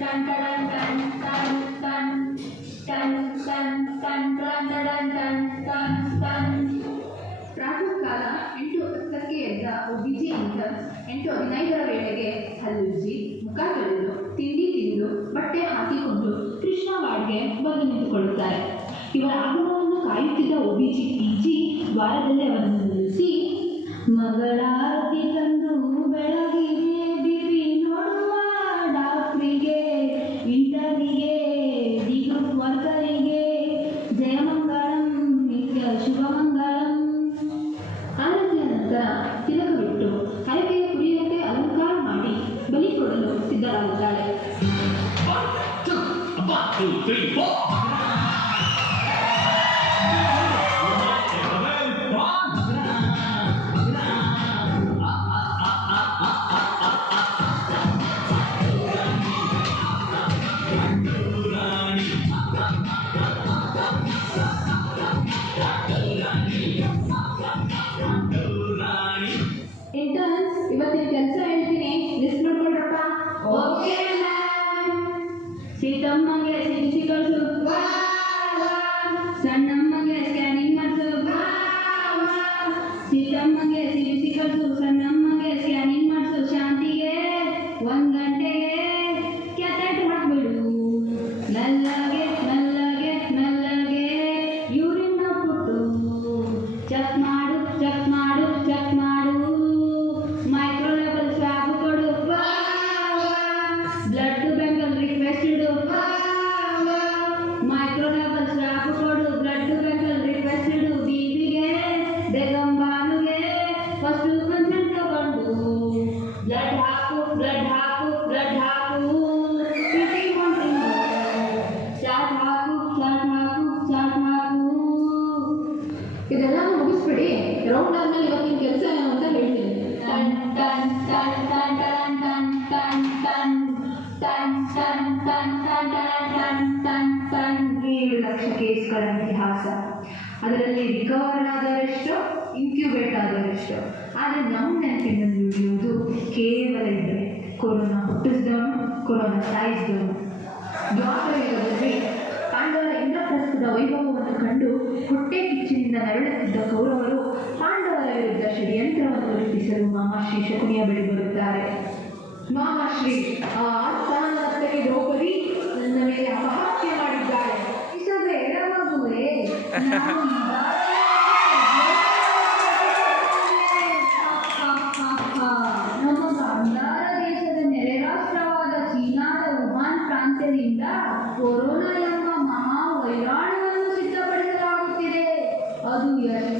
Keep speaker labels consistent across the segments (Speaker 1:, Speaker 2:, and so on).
Speaker 1: tan tan ಒಬಿಜಿ ಪಿಜಿ ದ್ವಾರದಲ್ಲೇ ಅವರನ್ನು ನಿಲ್ಲಿಸಿ, ಮಗಳಾರತಿ ತಂದು ಬೆಳಗಿಗೆ ಬೀಬಿ ನೋಡುವ ಡಾಕ್ಟ್ರಿಗೆ, ಇಂಟರ್ನಿಗೆ ದಿಗು ವರ್ಕರಿಗೆ ಜಯಮಂಗಳಂ ನಿತ್ಯ ಶುಭಮಂಗಳಂ ಆರತಿಯ ನಂತರ ತಿಲಕ ಬಿಟ್ಟು ಹರಕೆಯ ಕುರಿಯಂತೆ ಅಲಂಕಾರ ಮಾಡಿ ಬಲಿ ಕೊಡಲು ಸಿದ್ಧರಾಗುತ್ತಾಳೆ ಇಂಟರ್ನ್ಸ್ ಕೇಸ್ಗಳ ಇತಿಹಾಸ. ಅದರಲ್ಲಿ ರಿಕವರ್ ಆದವರೆಷ್ಟು ಇನ್ಕ್ಯುಬೇಟ್ ಆದವರೆಷ್ಟು ಆದರೆ ನಮ್ಮ ನೆನಪಿನಲ್ಲಿ ಉಳಿಯುವುದು ಕೇವಲ ಇಬ್ಬರೇ ಕೊರೋನಾ ಹುಟ್ಟಿಸಿದವನು, ಕೊರೋನಾ ಸಾಯಿಸಿದವನು. ದ್ವಾಪರಯುಗದಲ್ಲಿ ಪಾಂಡವರ ಇಂದ್ರಪ್ರಸ್ಥದ ವೈಭವವನ್ನು ಕಂಡು ಹೊಟ್ಟೆ ಕಿಚ್ಚಿನಿಂದ ನರಳುತ್ತಿದ್ದ ಕೌರವರು ಪಾಂಡವರ ವಿರುದ್ಧ ಷಡ್ಯಂತ್ರವನ್ನು ರೂಪಿಸಲು ಮಾಮಾಶ್ರೀ ಶಕುನಿಯ ಬಳಿ ಬರುತ್ತಾರೆ. ಮಾಮಾಶ್ರೀ, ಆ ಆಸ್ಥಾನದತ್ತಗೆ ದ್ರೌಪದಿ ನನ್ನ ಮೇಲೆ ಅಪಹಾಸ್ಯ ಕೊರೋನಾ ಎಂಬ ಮಹಾ ವೈರಾಣುವನ್ನು ಸಿದ್ಧಪಡಿಸಲಾಗುತ್ತಿದೆ ಅದು ಎಷ್ಟು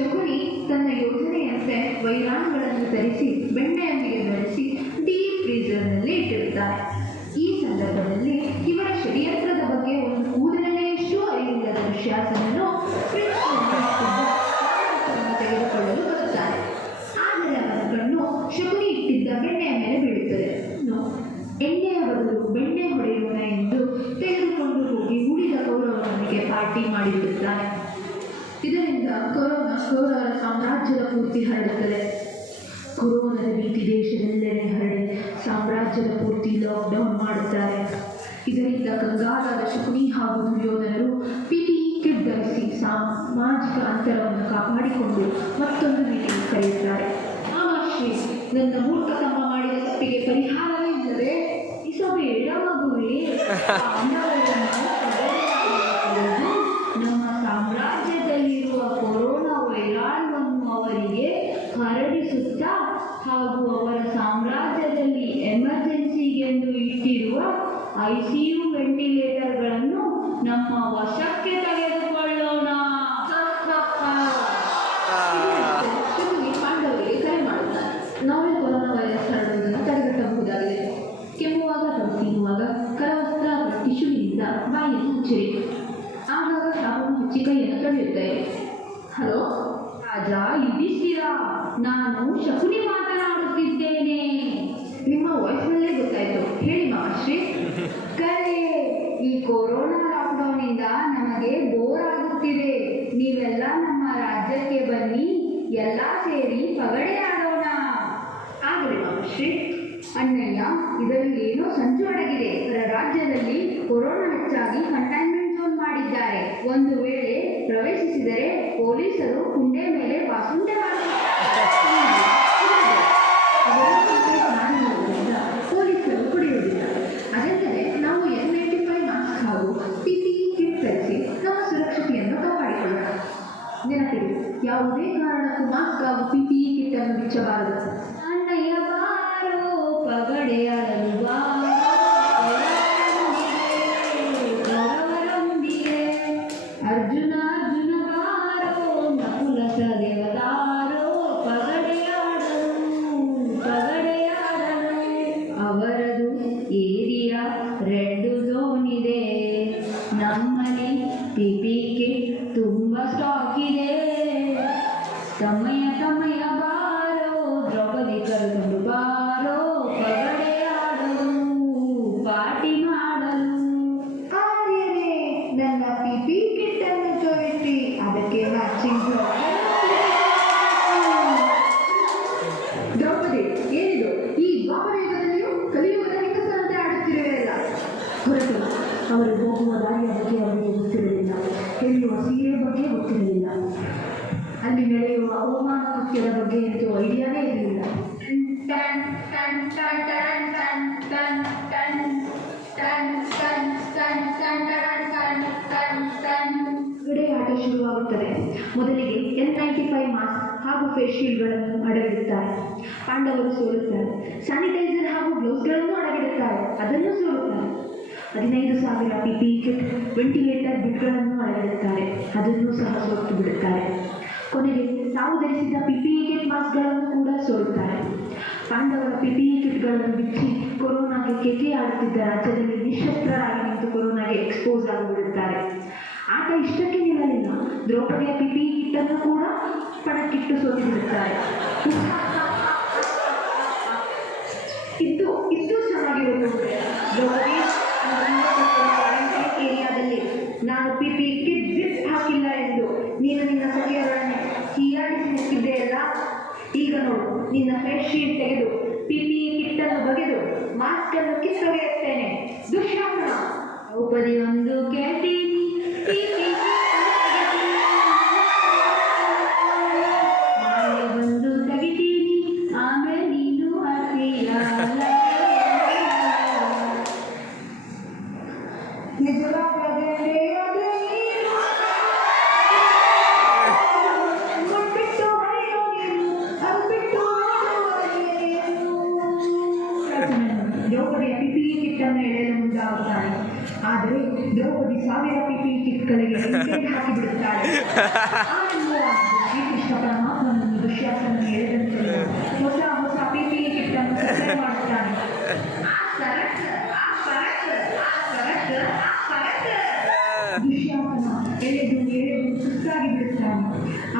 Speaker 1: ಶಕುನಿ ತನ್ನ ಯೋಜನೆಯಂತೆ ವೈರಾಣುಗಳನ್ನು ತರಿಸಿ ಬೆಣ್ಣೆಯೊಂದಿಗೆ ಬೆಳೆಸಿ ಡೀಪ್ ಫ್ರೀಜರ್ನಲ್ಲಿ ಇಟ್ಟಿರುತ್ತಾರೆ. ಈ ಸಂದರ್ಭದಲ್ಲಿ ಇವರ ಷಡ್ಯಂತ್ರದ ಬಗ್ಗೆ ಒಂದು ಕೂದಲನೆಯಷ್ಟು ಅರಿವಿಲ್ಲದ ವಿಶ್ವಾಸವನ್ನು ತೆಗೆದುಕೊಳ್ಳಲು ಬರುತ್ತಾರೆ. ಆದರೆ ಅವರ ಕಣ್ಣು ಶಕುನಿ ಇಟ್ಟಿದ್ದ ಬೆಣ್ಣೆಯ ಮೇಲೆ ಬೀಳುತ್ತದೆ. ಎಣ್ಣೆಯ ಬದಲು ಬೆಣ್ಣೆ ಹೊಡೆಯೋಣ ಎಂದು ತೆಗೆದುಕೊಂಡು ಹೋಗಿ ಉಳಿದ ಕೌರವರೊಂದಿಗೆ ಪಾರ್ಟಿ ಮಾಡಿಬಿಡುತ್ತಾರೆ ಇದರಿಂದ ಕೊರೋನಾ ಕೌರವರ ಸಾಮ್ರಾಜ್ಯದ ಪೂರ್ತಿ ಹರಡುತ್ತದೆ. ಕೊರೋನಾದ ಭೀತಿ ದೇಶದೆಲ್ಲೆಡೆ ಹರಡಿ ಸಾಮ್ರಾಜ್ಯದ ಪೂರ್ತಿ ಲಾಕ್ಡೌನ್ ಮಾಡುತ್ತಾರೆ. ಇದರಿಂದ ಕಂಗಾಲಾದ ಶಕುನಿ ಹಾಗೂ ದುರ್ಯೋಧನರು ಪಿಟಿ ಕಿಟ್ ಧರಿಸಿ ಸಾಮಾಜಿಕ ಅಂತರವನ್ನು ಕಾಪಾಡಿಕೊಂಡು ಮತ್ತೊಂದು ಮೀಟಿಂಗ್ ಕರೆಯುತ್ತಾರೆ. ಆಮಾಶ್ರೀ ನನ್ನ ಮೂರ್ಖ ತಮ್ಮ ಮಾಡಿದ ಪರಿಹಾರವೇ ಇಲ್ಲದೆ ಈ ಸಭೆ ಪಾಂಡವರನ್ನು ಐಸಿಯು ವೆಂಟಿಲೇಟರ್ಗಳನ್ನು ನಮ್ಮ ವಶಕ್ಕೆ ತೆಗೆದುಕೊಳ್ಳೋಣ. ಪಾಂಡವರಿಗೆ ಕರೆ ಮಾಡುತ್ತಾರೆ ನಾವೆಲ್ ಕೊರೋನಾ ವೈರಸ್ ಹರಡುವುದನ್ನು ತಡೆಗಟ್ಟಬಹುದಾಗಿದೆ. ಕೆಮ್ಮುವಾಗ ತಿನ್ನುವಾಗ ಕರವಸ್ತ್ರ ಅಥವಾ ಟಿಶ್ಯೂನಿಂದ ಬಾಯಿಯನ್ನು ಮುಚ್ಚಿರಿ ಆಗಾಗ ಸಾಬೂನು ಹಚ್ಚಿ ಕೈಯನ್ನು ತೊಳೆಯುತ್ತೇವೆ. ಹಲೋ? ರಾಜ ಯುಧಿಷ್ಠಿರ ನಾನು ಶಕುನಿ ಮಾತನಾಡುತ್ತಿದ್ದೇನೆ. ನಿಮ್ಮ ವಾಯ್ಸ್ನಲ್ಲೇ ಗೊತ್ತಾಯ್ತು. ಹೇಳಿ ಮಹಾಶ್ರೀ ಕರೆ, ಈ ಕೊರೋನಾ ಲಾಕ್ಡೌನಿಂದ ನಮಗೆ ಬೋರ್ ಆಗುತ್ತಿದೆ. ನೀವೆಲ್ಲ ನಮ್ಮ ರಾಜ್ಯಕ್ಕೆ ಬನ್ನಿ, ಎಲ್ಲ ಸೇರಿ ಪಗಡೆ ಆಡೋಣ. ಆಗಲಿ ಮಹಾಶ್ರೀ ಅಣ್ಣಯ್ಯ, ಇದರಲ್ಲಿ ಏನೋ ಸಂಚು ಅಡಗಿದೆ. ರಾಜ್ಯದಲ್ಲಿ ಕೊರೋನಾ ಹೆಚ್ಚಾಗಿ ಕಂಟೈನ್ಮೆಂಟ್ ಝೋನ್ ಮಾಡಿದ್ದಾರೆ. ಒಂದು ವೇಳೆ ಪ್ರವೇಶಿಸಿದರೆ ಪೊಲೀಸರು ಕುಂಡೆ ಮೇಲೆ ವಾಸುಂಡೆ ಮಾಡುತ್ತಾರೆ ದೀಪಿಕೆ ತುಂಬ ಸ್ಟಾಕ್ ಇದೆ ಸಮಯ ಬಗ್ಗೆ ಗೊತ್ತಿರಲಿಲ್ಲ. ಅಲ್ಲಿ ನಡೆಯುವ ಹವಾಮಾನ ಕೃತ್ಯದ ಬಗ್ಗೆ ಎಂದು ಐಡಿಯಾನೇ ಇರಲಿಲ್ಲ. ಗಡೆಯಾಟ ಶುರುವಾಗುತ್ತದೆ. ಮೊದಲಿಗೆ ಎನ್ ನೈಂಟಿ ಫೈವ್ ಮಾಸ್ಕ್ ಹಾಗೂ ಫೇಶಿಯಲ್ಗಳನ್ನು ಅಡಗಿಡುತ್ತಾರೆ ಪಾಂಡವರು ಸೋಲುತ್ತಾರೆ. ಸ್ಯಾನಿಟೈಸರ್ ಹಾಗೂ ಗ್ಲೌಸ್ಗಳನ್ನು ಅಡಗಿಡುತ್ತಾರೆ ಅದನ್ನು ಸೋಲುತ್ತಾರೆ. ಹದಿನೈದು ಸಾವಿರ ಪಿ ಪಿ ಕಿಟ್ ವೆಂಟಿಲೇಟರ್ ಬಿಟ್ಗಳನ್ನು ಅಡಗಿಡುತ್ತಾರೆ ಅದನ್ನು ಸಹ ಸೋತು ಬಿಡುತ್ತಾರೆ. ಕೊನೆಗೆ ನಾವು ಧರಿಸಿದ ಪಿ ಪಿ ಕಿಟ್ ಮಾಸ್ಕ್ಗಳನ್ನು ಕೂಡ ಸೋಲುತ್ತಾರೆ. ಪಾಂಡವರ ಪಿ ಪಿ ಕಿಟ್ಗಳನ್ನು ಬಿಚ್ಚಿ ಕೊರೋನಾಗೆ ಕೆಕೆ ಆಡುತ್ತಿದ್ದ ರಾಜ್ಯದಲ್ಲಿ ನಿಶಸ್ತ್ರರಾಗಿ ನಿಂತು ಕೊರೋನಾಗೆ ಎಕ್ಸ್ಪೋಸ್ ಆಗಿಬಿಡುತ್ತಾರೆ. ಆಟ ಇಷ್ಟಕ್ಕೆ ನಿಲ್ಲಲಿಲ್ಲ. ದ್ರೌಪದಿಯ ಪಿಪಿಇ ಕಿಟ್ಟನ್ನು ಕೂಡ ಪಣಕ್ಕಿಟ್ಟು ಸೋತು ಬಿಡುತ್ತಾರೆ. ಇದ್ದು ಇದು ಚೆನ್ನಾಗಿರುತ್ತೆ ದ್ರೌಪದಿ ನಾನು ಪಿಪಿ ಕಿಟ್ ಗಿಫ್ಟ್ ಹಾಕಿಲ್ಲ ಎಂದು ನೀನು ನಿನ್ನ ಸಖಿಯವರನ್ನು ಹೀಯಾಡಿಸಿ ಮುಕ್ಕಿದ್ದೆಯಲ್ಲ ಈಗ ನೋಡು, ನಿನ್ನ ಫ್ರೆಶ್ ಶೀಟ್ ತೆಗೆದು ಪಿಪಿ ಕಿಟ್ಟನ್ನು ಬಗೆದು ಮಾಸ್ಕನ್ನು ಕಿತ್ತೊಗೆಯುತ್ತೇನೆ. ದುಶ್ಯಾಸನ ದ್ರೌಪದಿ ಒಂದು ಕೆ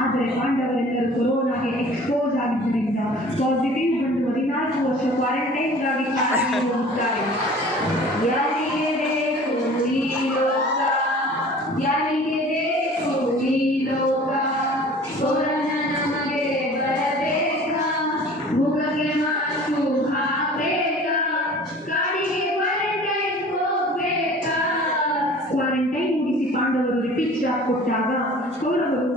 Speaker 1: ಆದರೆ ಪಾಂಡವರೆಲ್ಲರೂ ಕೊರೋನಾಗೆ ಎಕ್ಸ್ಪೋಸ್ ಆಗಿದ್ದರಿಂದ ಪಾಸಿಟಿವ್ ಬಂದು ಹದಿನಾಲ್ಕು ವರ್ಷ ಕ್ವಾರಂಟೈನ್ಗಾಗಿ ಕಾಡಿಗೆ ಹೋಗುತ್ತಾರೆ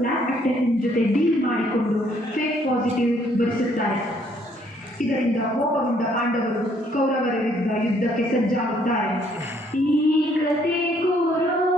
Speaker 1: ಪ್ಲಾಂಕ್ಟನ್ ಜೊತೆ ಡೀಲ್ ಮಾಡಿಕೊಂಡು ಫೇಕ್ ಪಾಸಿಟಿವ್ ಭರಿಸುತ್ತಾರೆ.
Speaker 2: ಇದರಿಂದ ಕೋಪಗೊಂಡ ಪಾಂಡವರು ಕೌರವರ ವಿರುದ್ಧ ಯುದ್ಧಕ್ಕೆ ಸಜ್ಜಾಗುತ್ತಾರೆ.
Speaker 1: ಈ ಕಥೆ
Speaker 3: ಕೋರೋ